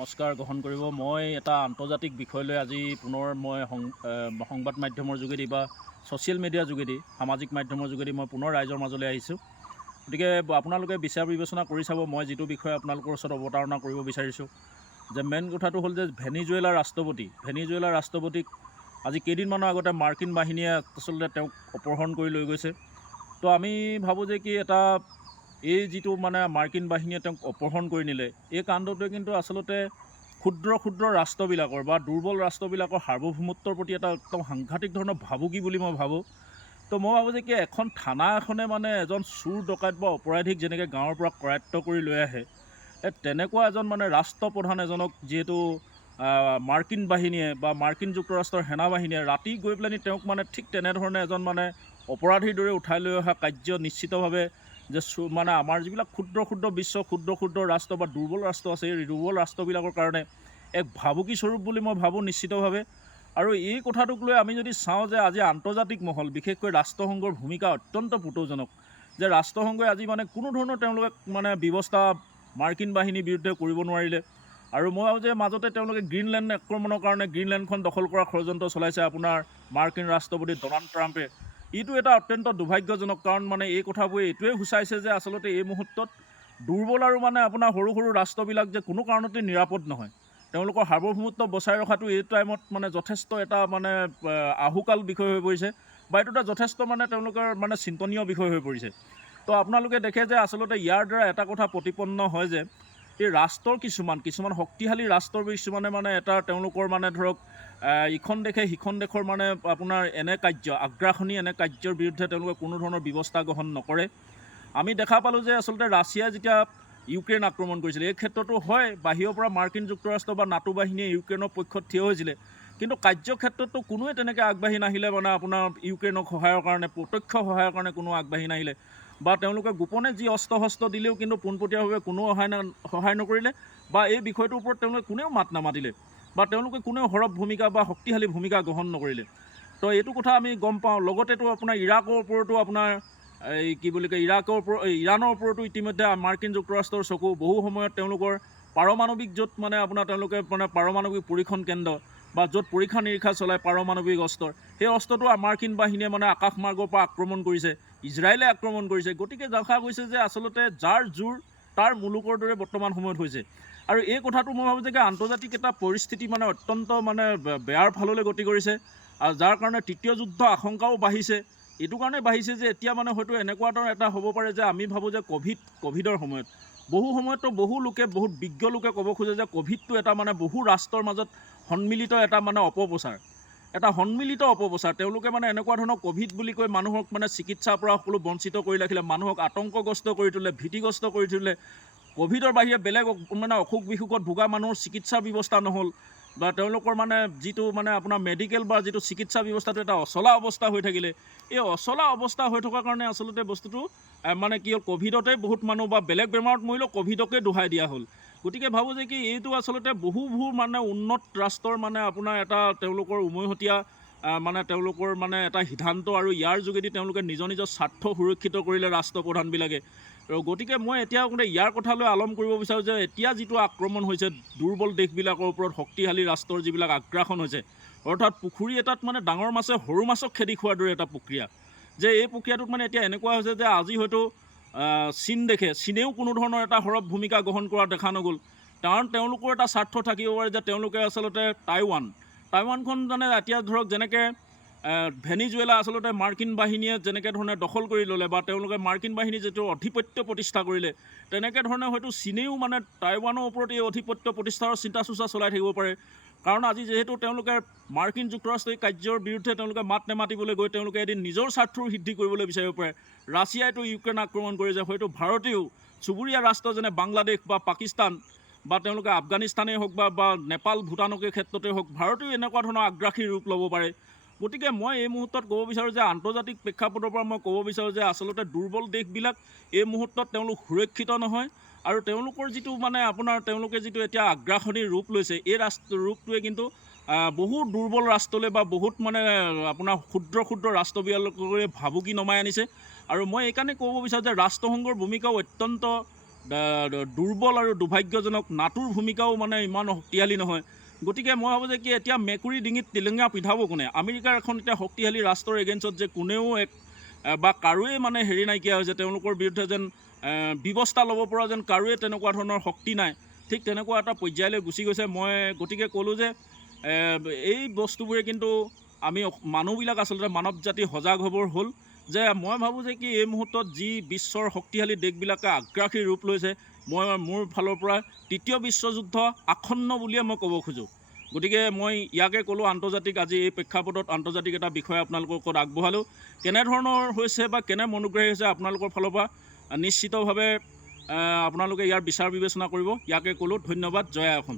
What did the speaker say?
নমস্কাৰ গ্ৰহণ কৰিব। মই এটা আন্তৰ্জাতিক বিষয় লৈ আজি পুনৰ মই সংবাদ মাধ্যমৰ যোগেদি বা ছ'চিয়েল মিডিয়াৰ যোগেদি সামাজিক মাধ্যমৰ যোগেদি মই পুনৰ ৰাইজৰ মাজলৈ আহিছোঁ। গতিকে আপোনালোকে বিচাৰ বিবেচনা কৰি চাব মই যিটো বিষয়ে আপোনালোকৰ ওচৰত অৱতাৰণা কৰিব বিচাৰিছোঁ যে মেইন কথাটো হ'ল যে ভেনিজুৱেলাৰ ৰাষ্ট্ৰপতিক আজি কেইদিনমানৰ আগতে মাৰ্কিন বাহিনীয়ে আচলতে তেওঁক অপহৰণ কৰি লৈ গৈছে। তো আমি ভাবোঁ যে কি এটা এই যিটো মাৰ্কিন বাহিনীয়ে তেওঁক অপহৰণ কৰি নিলে, এই কাণ্ডটোৱে কিন্তু আচলতে ক্ষুদ্ৰ ৰাষ্ট্ৰবিলাকৰ বা দুৰ্বল ৰাষ্ট্ৰবিলাকৰ সাৰ্বভৌমত্বৰ প্ৰতি এটা একদম সাংঘাতিক ধৰণৰ ভাবুকি বুলি মই ভাবোঁ। তো মই ভাবোঁ যে কি এখন থানা এখনে এজন চোৰ ডকাইত বা অপৰাধীক যেনেকৈ গাঁৱৰ পৰা কৰায়ত্ব কৰি লৈ আহে, তেনেকুৱা এজন ৰাষ্ট্ৰপ্ৰধান এজনক যিহেতু মাৰ্কিন বাহিনীয়ে বা মাৰ্কিন যুক্তৰাষ্ট্ৰৰ সেনাবাহিনীয়ে ৰাতি গৈ পেলানি তেওঁক ঠিক তেনেধৰণে এজন অপৰাধীৰ দৰে উঠাই লৈ অহা কাৰ্য নিশ্চিতভাৱে যে আমাৰ যিবিলাক ক্ষুদ্ৰ বিশ্ব ক্ষুদ্ৰ ৰাষ্ট্ৰ বা দুৰ্বল ৰাষ্ট্ৰ আছে, এই দুৰ্বল ৰাষ্ট্ৰবিলাকৰ কাৰণে এক ভাবুকি স্বৰূপ বুলি মই ভাবোঁ নিশ্চিতভাৱে। আৰু এই কথাটোক লৈ আমি যদি চাওঁ যে আজি আন্তৰ্জাতিক মহল বিশেষকৈ ৰাষ্ট্ৰসংঘৰ ভূমিকা অত্যন্ত পুতৌজনক, যে ৰাষ্ট্ৰসংঘই আজি কোনো ধৰণৰ তেওঁলোকে ব্যৱস্থা মাৰ্কিন বাহিনীৰ বিৰুদ্ধে কৰিব নোৱাৰিলে। আৰু মই ভাবোঁ যে মাজতে তেওঁলোকে গ্ৰীণলেণ্ড আক্ৰমণৰ কাৰণে গ্ৰীণলেণ্ডখন দখল কৰাৰ ষড়যন্ত্ৰ চলাইছে আপোনাৰ মাৰ্কিন ৰাষ্ট্ৰপতি ডনাল্ড ট্ৰাম্পে। এইটো এটা অত্যন্ত দুৰ্ভাগ্যজনক, কাৰণ এই কথাবোৰে এইটোৱে সূচাইছে যে আচলতে এই মুহূৰ্তত দুৰ্বল আৰু আপোনাৰ সৰু ৰাষ্ট্ৰবিলাক যে কোনো কাৰণতে নিৰাপদ নহয়। তেওঁলোকৰ সাৰ্বভৌমত্ব বচাই ৰখাটো এই টাইমত যথেষ্ট এটা আহুকাল বিষয় হৈ পৰিছে, বা এইটো এটা যথেষ্ট তেওঁলোকৰ চিন্তনীয় বিষয় হৈ পৰিছে। তো আপোনালোকে দেখে যে আচলতে ইয়াৰ দ্বাৰা এটা কথা প্ৰতিপন্ন হয় যে এই ৰাষ্ট্ৰৰ কিছুমান শক্তিশালী ৰাষ্ট্ৰৰ কিছুমানে এটা তেওঁলোকৰ ধৰক ইখন দেশে সিখন দেশৰ আপোনাৰ এনে আগ্ৰাসনী এনে কাৰ্যৰ বিৰুদ্ধে তেওঁলোকে কোনো ধৰণৰ ব্যৱস্থা গ্ৰহণ নকৰে। আমি দেখা পালোঁ যে আচলতে ৰাছিয়াই যেতিয়া ইউক্ৰেইন আক্ৰমণ কৰিছিলে, এই ক্ষেত্ৰতো হয় বাহিৰৰ পৰা মাৰ্কিন যুক্তৰাষ্ট্ৰ বা নাটো বাহিনীয়ে ইউক্ৰেইনৰ পক্ষত থিয় হৈছিলে, কিন্তু কাৰ্যক্ষেত্ৰতো কোনোৱে তেনেকৈ আগবাঢ়ি নাহিলে, আপোনাৰ ইউক্ৰেইনক সহায়ৰ কাৰণে প্ৰত্যক্ষ সহায়ৰ কাৰণে কোনো আগবাঢ়ি নাহিলে, বা তেওঁলোকে গোপনে যি অস্ত্ৰ শস্ত্ৰ দিলেও কিন্তু পোনপটীয়াভাৱে কোনো সহায় নকৰিলে, বা এই বিষয়টোৰ ওপৰত তেওঁলোকে কোনেও মাত নামাতিলে, বা তেওঁলোকে কোনেও সৰব ভূমিকা বা শক্তিশালী ভূমিকা গ্ৰহণ নকৰিলে। তো এইটো কথা আমি গম পাওঁ। লগতেতো আপোনাৰ ইৰাকৰ ওপৰতো আপোনাৰ এই কি বুলি কয় ইৰানৰ ওপৰতো ইতিমধ্যে মাৰ্কিন যুক্তৰাষ্ট্ৰৰ চকু। বহু সময়ত তেওঁলোকৰ পাৰমাণৱিক য'ত আপোনাৰ তেওঁলোকে পাৰমাণৱিক পৰীক্ষণ কেন্দ্ৰ বা য'ত পৰীক্ষা নিৰীক্ষা চলায় পাৰমাণৱিক অস্ত্ৰৰ, সেই অস্ত্ৰটো মাৰ্কিন বাহিনীয়ে আকাশমাৰ্গৰ পৰা আক্ৰমণ কৰিছে, ইজৰাইলে আক্ৰমণ কৰিছে। গতিকে দেখা গৈছে যে আচলতে যাৰ জোৰ তাৰ মুলুকৰ দৰে বৰ্তমান সময়ত হৈছে। আৰু এই কথাটো মই ভাবোঁ যে আন্তৰ্জাতিক এটা পৰিস্থিতি অত্যন্ত বেয়াৰ ফাললৈ গতি কৰিছে, আৰু যাৰ কাৰণে তৃতীয় যুদ্ধ আশংকাও বাঢ়িছে। এইটো কাৰণে বাঢ়িছে যে এতিয়া হয়তো এনেকুৱা ধৰণৰ এটা হ'ব পাৰে যে আমি ভাবোঁ যে ক'ভিডৰ সময়ত বহু লোকে বহুত বিজ্ঞ লোকে ক'ব খোজে যে ক'ভিডটো এটা বহু ৰাষ্ট্ৰৰ মাজত সন্মিলিত এটা সন্মিলিত অপপ্ৰচাৰ। তেওঁলোকে এনেকুৱা ধৰণৰ ক'ভিড বুলি কৈ মানুহক চিকিৎসাৰ পৰা সকলো বঞ্চিত কৰি ৰাখিলে, মানুহক আতংকগ্ৰস্ত কৰি তুলিলে, ভীতিগ্ৰস্ত কৰি তুলিলে। ক'ভিডৰ বাহিৰে বেলেগ অসুখ বিসুখত ভোগা মানুহৰ চিকিৎসা ব্যৱস্থা নহ'ল, বা তেওঁলোকৰ যিটো আপোনাৰ মেডিকেল বা যিটো চিকিৎসা ব্যৱস্থাটো এটা অচলা অৱস্থা হৈ থাকিলে। এই অচলা অৱস্থা হৈ থকাৰ কাৰণে আচলতে বস্তুটো কি হ'ল, ক'ভিডতে বহুত মানুহ বা বেলেগ বেমাৰত মৰিলেও ক'ভিডকে দোহাই দিয়া হ'ল। গতিকে ভাবোঁ যে কি এইটো আচলতে বহুবোৰ উন্নত ৰাষ্ট্ৰৰ আপোনাৰ এটা তেওঁলোকৰ উমৈহতীয়া তেওঁলোকৰ এটা সিদ্ধান্ত, আৰু ইয়াৰ যোগেদি তেওঁলোকে নিজৰ স্বাৰ্থ সুৰক্ষিত কৰিলে ৰাষ্ট্ৰপ্ৰধানবিলাকে। গতিকে মই এতিয়া ইয়াৰ কথা লৈ আলম কৰিব বিচাৰোঁ যে এতিয়া যিটো আক্ৰমণ হৈছে দুৰ্বল দেশবিলাকৰ ওপৰত, শক্তিশালী ৰাষ্ট্ৰৰ যিবিলাক আগ্ৰাসন হৈছে, অৰ্থাৎ পুখুৰী এটাত ডাঙৰ মাছে সৰু মাছক খেদি খোৱাৰ দৰে এটা প্ৰক্ৰিয়া, যে এই প্ৰক্ৰিয়াটোত এতিয়া এনেকুৱা হৈছে যে আজি হয়তো চীনেও কোনো ধৰণৰ এটা সৰব ভূমিকা গ্ৰহণ কৰা দেখা নগ'ল, কাৰণ তেওঁলোকৰ এটা স্বাৰ্থ থাকিব পাৰে যে তেওঁলোকে আচলতে টাইৱানখন এতিয়া ধৰক যেনেকৈ ভেনিজুৱেলা আচলতে মাৰ্কিন বাহিনীয়ে যেনেকৈ ধৰণে দখল কৰি ল'লে, বা তেওঁলোকে মাৰ্কিন বাহিনী যিটো আধিপত্য প্ৰতিষ্ঠা কৰিলে, তেনেকৈ ধৰণে হয়তো চীনেও টাইৱানৰ ওপৰত এই আধিপত্য প্ৰতিষ্ঠাৰ চিন্তা চৰ্চা চলাই থাকিব পাৰে। কাৰণ আজি যিহেতু তেওঁলোকে মাৰ্কিন যুক্তৰাষ্ট্ৰৰ কাৰ্যৰ বিৰুদ্ধে তেওঁলোকে মাত নেমাতিবলৈ গৈ তেওঁলোকে এদিন নিজৰ স্বাৰ্থৰ সিদ্ধি কৰিবলৈ বিচাৰিব পাৰে। ৰাছিয়াইতো ইউক্ৰেইন আক্ৰমণ কৰিছে, হয়তো ভাৰতেও চুবুৰীয়া ৰাষ্ট্ৰ যেনে বাংলাদেশ বা পাকিস্তান বা তেওঁলোকে আফগানিস্তানেই হওক বা নেপাল ভূটানকে ক্ষেত্ৰতে হওক, ভাৰতেও এনেকুৱা ধৰণৰ আগ্ৰাসী ৰূপ ল'ব পাৰে। গতিকে মই এই মুহূৰ্তত ক'ব বিচাৰোঁ যে আন্তৰ্জাতিক প্ৰেক্ষাপটৰ পৰা মই ক'ব বিচাৰোঁ যে আচলতে দুৰ্বল দেশবিলাক এই মুহূৰ্তত তেওঁলোক সুৰক্ষিত নহয়, আৰু তেওঁলোকৰ যিটো তেওঁলোকে যিটো এতিয়া আগ্ৰাসনী ৰূপ লৈছে, এই ৰূপটোৱে কিন্তু বহু দুৰ্বল ৰাষ্ট্ৰলৈ বা বহুত আপোনাৰ ক্ষুদ্ৰ ৰাষ্ট্ৰবিলাকলৈ ভাবুকি নমাই আনিছে। আৰু মই এইকাৰণে ক'ব বিচাৰোঁ যে ৰাষ্ট্ৰসংঘৰ ভূমিকাও অত্যন্ত দুৰ্বল আৰু দুৰ্ভাগ্যজনক, নাটোৰ ভূমিকাও মানে ইমান শক্তিশালী নহয়। গতিকে মই ভাবোঁ যে কি এতিয়া মেকুৰী ডিঙিত টিলিঙা পিন্ধাব কোনে? আমেৰিকাৰ এখন এতিয়া শক্তিশালী ৰাষ্ট্ৰৰ এগেইনষ্টত যে কোনেও বা কাৰোৱে মানে হেৰি নাইকিয়া হৈছে, তেওঁলোকৰ বিৰুদ্ধে যেন ব্যৱস্থা ল'ব পৰা যেন কাৰোৱে তেনেকুৱা ধৰণৰ শক্তি নাই, ঠিক তেনেকুৱা এটা পৰ্যায়লৈ গুচি গৈছে। মই গতিকে ক'লোঁ যে এই বস্তুবোৰে কিন্তু আমি মানুহবিলাক আচলতে মানৱ জাতি সজাগ হ'বৰ হ'ল যে মই ভাবোঁ যে কি এই মুহূৰ্তত যি বিশ্বৰ শক্তিশালী দেশবিলাকে আগ্ৰাসী ৰূপ লৈছে, মই মোৰ ফালৰ পৰা তৃতীয় বিশ্বযুদ্ধ আসন্ন বুলিয়ে মই ক'ব খোজোঁ। গতিকে মই ইয়াকে ক'লোঁ আন্তৰ্জাতিক আজি এই প্ৰেক্ষাপটত আন্তৰ্জাতিক এটা বিষয় আপোনালোকৰ ওচৰত আগবঢ়ালোঁ। কেনেধৰণৰ হৈছে বা কেনে মনোগ্ৰাহী হৈছে আপোনালোকৰ ফালৰ পৰা নিশ্চিতভাৱে আপোনালোকে ইয়াৰ বিচাৰ বিবেচনা কৰিব। ইয়াকে ক'লোঁ, ধন্যবাদ। জয় অসম।